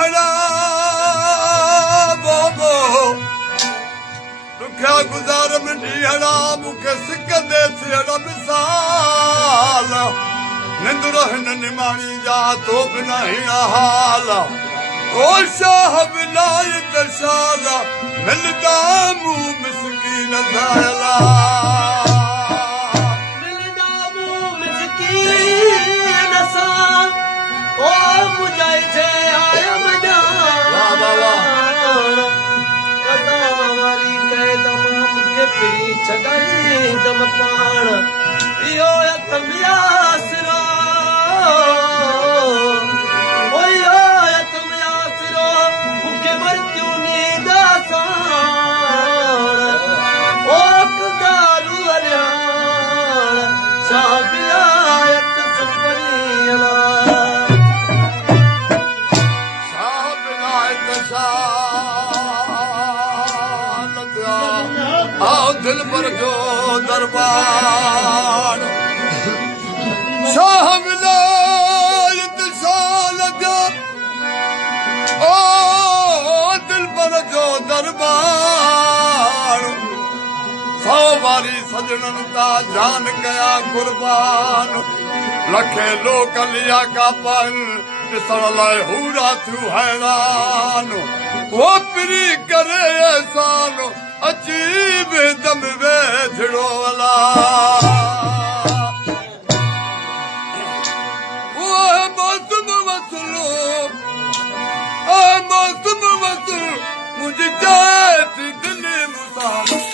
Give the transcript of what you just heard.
हड़ा बोबो दुखिया गुज़ार मिठी हड़ा मूंखे सिक दे थियण मिसाल निंदुर हिन निमाणी जा तो बिन हिन हाल ओ शाह विलायत शाल मिलदा मूं मिसकीन ज़ायला मिलदा मूं मिसकीन सां ओ मुझाई छे आयम जान कदा वारी कह दम के पिरी छगाई दम पाण इहो अतमिया सिरो ओ इहो अतमिया सिरो मूंखे मृत्यु नींद साण ओ कदारू हरियाण शाह विलायत सुपरीला शाह विलायत शाल आओ दिल पर जो दरबार शाह विलायत शाल ओ दिल पर जो दरबार सौ बारी सजनन का जान गया कुर्बान लखे लोक लिया का पन ॾिसण लाइ हूरा थियूं हैरान वो पिरी करे एहसान अची बि दम वेझड़ो अला मौसम वसलो मौसम वसल मुंहिंजी चाहे थी दिलि मुसां